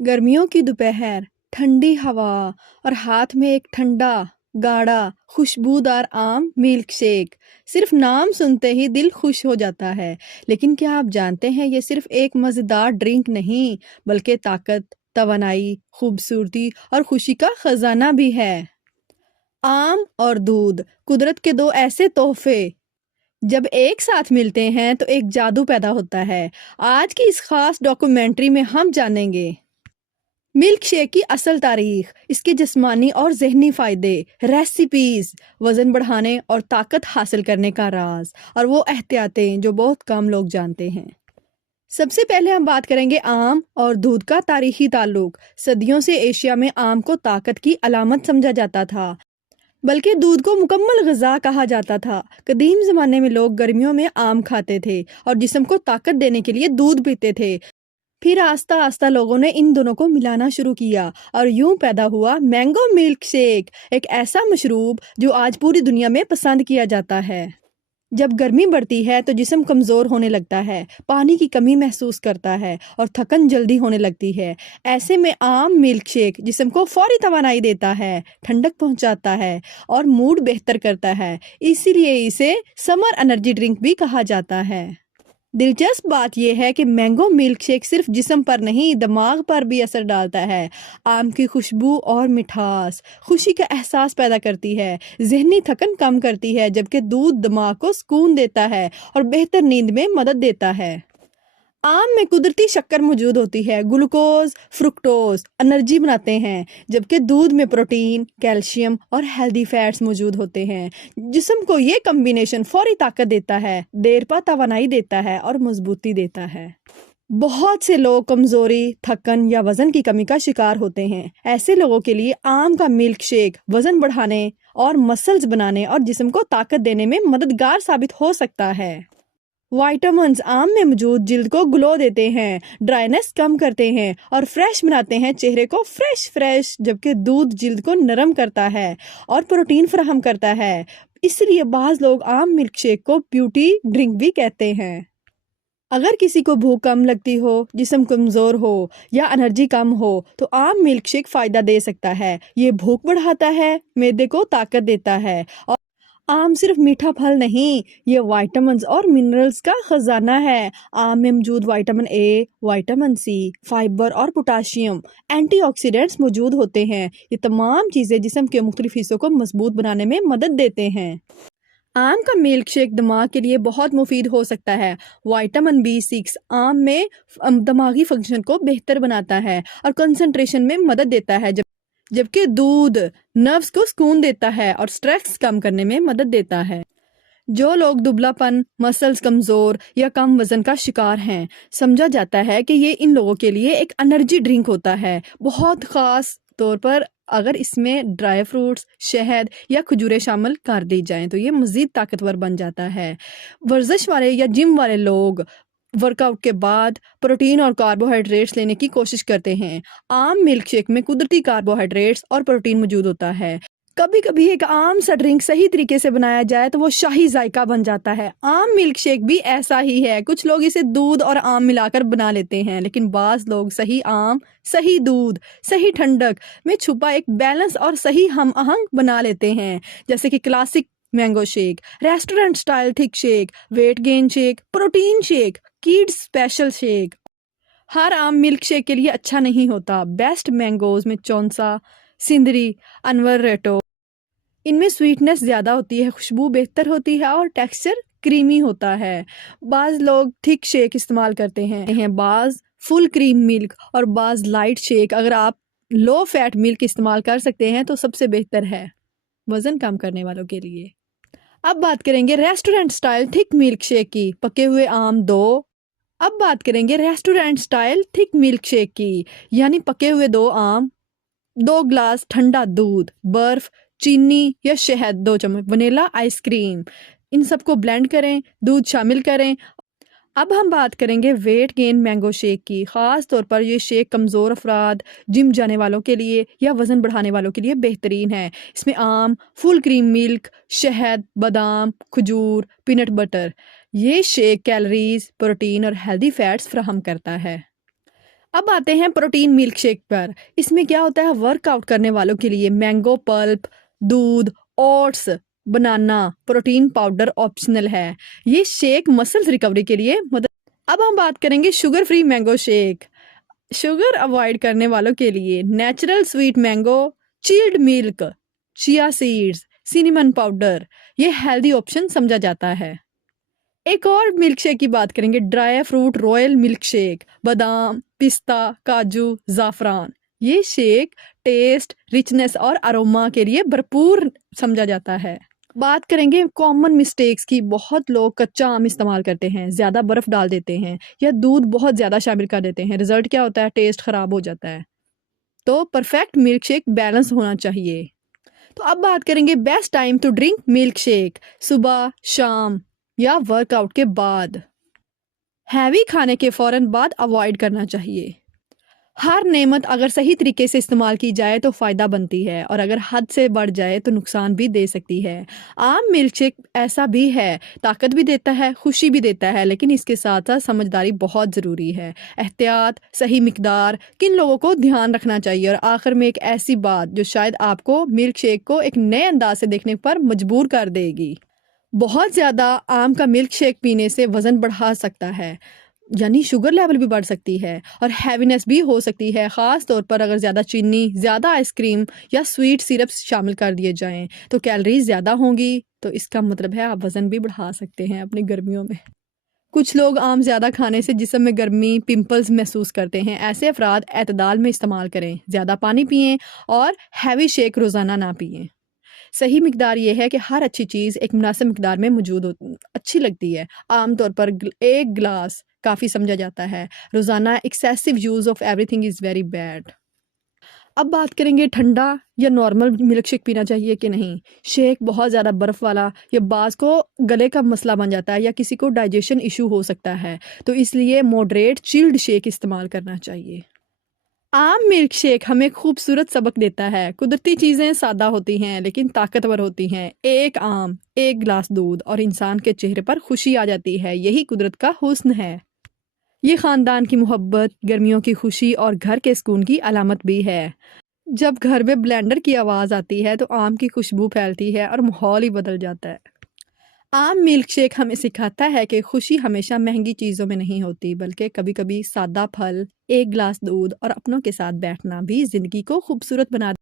गर्मियों की दोपहर, ठंडी हवा और हाथ में एक ठंडा, गाढ़ा, खुशबूदार आम मिल्क शेक। सिर्फ नाम सुनते ही दिल खुश हो जाता है। लेकिन क्या आप जानते हैं ये सिर्फ एक मज़ेदार ड्रिंक नहीं, बल्कि ताकत, तवानाई, खूबसूरती और खुशी का खजाना भी है। आम और दूध, कुदरत के दो ऐसे तोहफे जब एक साथ मिलते हैं तो एक जादू पैदा होता है। आज की इस खास डॉक्यूमेंट्री में हम जानेंगे मिल्क शेक की असल तारीख, इसके जिस्मानी और ज़हनी फ़ायदे, रेसिपीज़, वज़न बढ़ाने और ताकत हासिल करने का राज, और वो एहतियातें जो बहुत कम लोग जानते हैं। सबसे पहले हम बात करेंगे आम और दूध का तारीखी ताल्लुक। सदियों से एशिया में आम को ताकत की अलामत समझा जाता था, बल्कि दूध को मुकम्मल ग़िज़ा कहा जाता था। कदीम ज़माने में लोग गर्मियों में आम खाते थे और जिस्म को ताकत देने के लिए दूध पीते थे। फिर आस्ता आस्ता लोगों ने इन दोनों को मिलाना शुरू किया और यूं पैदा हुआ मैंगो मिल्क शेक, एक ऐसा मशरूब जो आज पूरी दुनिया में पसंद किया जाता है। जब गर्मी बढ़ती है तो जिस्म कमज़ोर होने लगता है, पानी की कमी महसूस करता है और थकन जल्दी होने लगती है। ऐसे में आम मिल्क शेक जिस्म को फौरी तवानाई देता है, ठंडक पहुंचाता है और मूड बेहतर करता है। इसीलिए इसे समर एनर्जी ड्रिंक भी कहा जाता है। दिलचस्प बात यह है कि मैंगो मिल्क शेक सिर्फ जिस्म पर नहीं, दिमाग पर भी असर डालता है। आम की खुशबू और मिठास खुशी का एहसास पैदा करती है, जहनी थकन कम करती है, जबकि दूध दिमाग को सुकून देता है और बेहतर नींद में मदद देता है। आम में कुदरती शक्कर मौजूद होती है, ग्लूकोज, फ्रुक्टोज एनर्जी बनाते हैं, जबकि दूध में प्रोटीन, कैल्शियम और हेल्दी फैट्स मौजूद होते हैं। जिस्म को ये कम्बिनेशन फौरी ताकत देता है, देर पा तवानाई देता है और मजबूती देता है। बहुत से लोग कमजोरी, थकन या वजन की कमी का शिकार होते हैं। ऐसे लोगों के लिए आम का मिल्क शेक वजन बढ़ाने और मसल्स बनाने और जिस्म को ताकत देने में मददगार साबित हो सकता है। विटामिन्स आम में मौजूद जिल्द को ग्लो देते हैं, ड्राइनेस कम करते हैं और फ्रेश बनाते हैं चेहरे को फ्रेश, जबकि दूध जिल्द को नरम करता है और प्रोटीन फराहम करता है। इसलिए बाज़ लोग आम मिल्क शेक को ब्यूटी ड्रिंक भी कहते हैं। अगर किसी को भूख कम लगती हो, जिस्म कमज़ोर हो या एनर्जी कम हो तो आम मिल्क शेक फ़ायदा दे सकता है। ये भूख बढ़ाता है, मैदे को ताकत देता है और आम सिर्फ मीठा फल नहीं, ये विटामिन्स और मिनरल्स का खजाना है। आम में मौजूद vitamin A, vitamin C, fibre और पोटाशियम, एंटीऑक्सीडेंट्स मौजूद होते हैं। ये तमाम चीज़ें जिस्म के मुख्तलिफ हिस्सों को मजबूत बनाने में मदद देते हैं। आम का मिल्क शेक दिमाग के लिए बहुत मुफीद हो सकता है। विटामिन B6 आम में दिमागी फंक्शन को बेहतर बनाता है और कंसंट्रेशन में मदद देता है, जबकि दूध नर्व्स को सुकून देता है और स्ट्रेस कम करने में मदद देता है। जो लोग दुबलापन, मसल्स कमज़ोर या कम वजन का शिकार हैं, समझा जाता है कि ये इन लोगों के लिए एक एनर्जी ड्रिंक होता है। बहुत ख़ास तौर पर अगर इसमें ड्राई फ्रूट्स, शहद या खजूरें शामिल कर दी जाएं तो ये मज़ीद ताकतवर बन जाता है। वर्जिश वाले या जिम वाले लोग वर्कआउट के बाद प्रोटीन और कार्बोहाइड्रेट्स लेने की कोशिश करते हैं। आम मिल्क शेक में कुदरती कार्बोहाइड्रेट्स और प्रोटीन मौजूद होता है। कभी कभी एक आम सा ड्रिंक सही तरीके से बनाया जाए तो वो शाही जायका बन जाता है। आम मिल्क शेक भी ऐसा ही है। कुछ लोग इसे दूध और आम मिलाकर बना लेते हैं, लेकिन बाज़ लोग सही आम, सही दूध, सही ठंडक में छुपा एक बैलेंस और सही हम आहंग बना लेते हैं, जैसे कि classic mango shake, restaurant style thick shake, weight gain shake, protein shake, kids special shake. हर आम मिल्क शेक के लिए अच्छा नहीं होता। बेस्ट मैंगोज में चौंसा, सिंदरी, अनवर रेटो, इनमें स्वीटनेस ज़्यादा होती है, खुशबू बेहतर होती है और टेक्सचर क्रीमी होता है। बाज़ लोग थिक शेक इस्तेमाल करते हैं, बाज़ फुल क्रीम मिल्क और बाज़ लाइट शेक। अगर आप लो फैट मिल्क इस्तेमाल कर सकते हैं तो सबसे बेहतर है वज़न कम करने वालों के लिए। अब बात करेंगे restaurant style thick milk shake की। पके हुए आम 2। अब बात करेंगे restaurant style thick milk shake की, यानी पके हुए 2 आम, 2 ग्लास ठंडा दूध, बर्फ, चीनी या शहद, 2 चम्मच वनीला आइसक्रीम, इन सबको ब्लेंड करें, दूध शामिल करें। अब हम बात करेंगे वेट गेन मैंगो शेक की। ख़ास तौर पर ये शेक कमज़ोर अफराद, जिम जाने वालों के लिए या वज़न बढ़ाने वालों के लिए बेहतरीन है। इसमें आम, फुल क्रीम मिल्क, शहद, बादाम, खजूर, पीनट बटर। ये शेक कैलोरीज, प्रोटीन और हेल्दी फैट्स फ्राहम करता है। اب آتے ہیں پروٹین ملک شیک پر. اس میں کیا ہوتا ہے؟ ورک آؤٹ کرنے والوں کے لیے مینگو پلپ، دودھ، اوٹس، بنانا، پروٹین پاؤڈر آپشنل ہے. یہ شیک مسلز ریکوری کے لیے مدد. اب ہم بات کریں گے sugar free mango shake. Sugar avoid کرنے والوں کے لیے نیچرل سویٹ مینگو، چیلڈ ملک، چیا سیڈز، سینیمن پاؤڈر، یہ ہیلدی آپشن سمجھا جاتا ہے. ایک اور ملک شیک کی بات کریں گے، dry fruit royal milk shake, بادام، پستہ، کاجو، زعفران. یہ شیک ٹیسٹ، ریچنس اور اروما کے لیے بھرپور سمجھا جاتا ہے. بات کریں گے کامن مسٹیکس کی. بہت لوگ کچا آم استعمال کرتے ہیں، زیادہ برف ڈال دیتے ہیں یا دودھ بہت زیادہ شامل کر دیتے ہیں. رزلٹ کیا ہوتا ہے؟ ٹیسٹ خراب ہو جاتا ہے. تو پرفیکٹ ملک شیک بیلنس ہونا چاہیے. تو اب بات کریں گے best time to drink milk shake. صبح، شام یا ورک آؤٹ کے بعد. ہیوی کھانے کے فوراً بعد اوائڈ کرنا چاہیے. ہر نعمت اگر صحیح طریقے سے استعمال کی جائے تو فائدہ بنتی ہے، اور اگر حد سے بڑھ جائے تو نقصان بھی دے سکتی ہے. عام ملک شیک ایسا بھی ہے، طاقت بھی دیتا ہے، خوشی بھی دیتا ہے، لیکن اس کے ساتھ ساتھ سمجھداری بہت ضروری ہے. احتیاط، صحیح مقدار، کن لوگوں کو دھیان رکھنا چاہیے. اور آخر میں ایک ایسی بات جو شاید آپ کو ملک شیک کو ایک نئے انداز سے دیکھنے پر مجبور کر دے گی. بہت زیادہ آم کا ملک شیک پینے سے وزن بڑھا سکتا ہے، یعنی شوگر لیول بھی بڑھ سکتی ہے اور ہیوینس بھی ہو سکتی ہے، خاص طور پر اگر زیادہ چینی، زیادہ آئس کریم یا سویٹ سیرپس شامل کر دیے جائیں تو کیلریز زیادہ ہوں گی. تو اس کا مطلب ہے آپ وزن بھی بڑھا سکتے ہیں اپنی گرمیوں میں. کچھ لوگ آم زیادہ کھانے سے جسم میں گرمی، پمپلز محسوس کرتے ہیں. ایسے افراد اعتدال میں استعمال کریں، زیادہ پانی پئیں اور ہیوی شیک روزانہ نہ پئیں. صحیح مقدار یہ ہے کہ ہر اچھی چیز ایک مناسب مقدار میں موجود اچھی لگتی ہے. عام طور پر ایک گلاس کافی سمجھا جاتا ہے. روزانہ excessive use of every thing is very bad. اب بات کریں گے ٹھنڈا یا نارمل ملک شیک پینا چاہیے کہ نہیں. شیک بہت زیادہ برف والا یا بعض کو گلے کا مسئلہ بن جاتا ہے یا کسی کو ڈائجیشن ایشو ہو سکتا ہے، تو اس لیے ماڈریٹ چلڈ شیک استعمال کرنا چاہیے. عام ملک شیک ہمیں خوبصورت سبق دیتا ہے. قدرتی چیزیں سادہ ہوتی ہیں لیکن طاقتور ہوتی ہیں. ایک آم، ایک گلاس دودھ اور انسان کے چہرے پر خوشی آ جاتی ہے. یہی قدرت کا حسن ہے. یہ خاندان کی محبت، گرمیوں کی خوشی اور گھر کے سکون کی علامت بھی ہے. جب گھر میں بلینڈر کی آواز آتی ہے تو آم کی خوشبو پھیلتی ہے اور ماحول ہی بدل جاتا ہے. عام ملک شیک ہمیں سکھاتا ہے کہ خوشی ہمیشہ مہنگی چیزوں میں نہیں ہوتی، بلکہ کبھی کبھی سادہ پھل، ایک گلاس دودھ اور اپنوں کے ساتھ بیٹھنا بھی زندگی کو خوبصورت بنا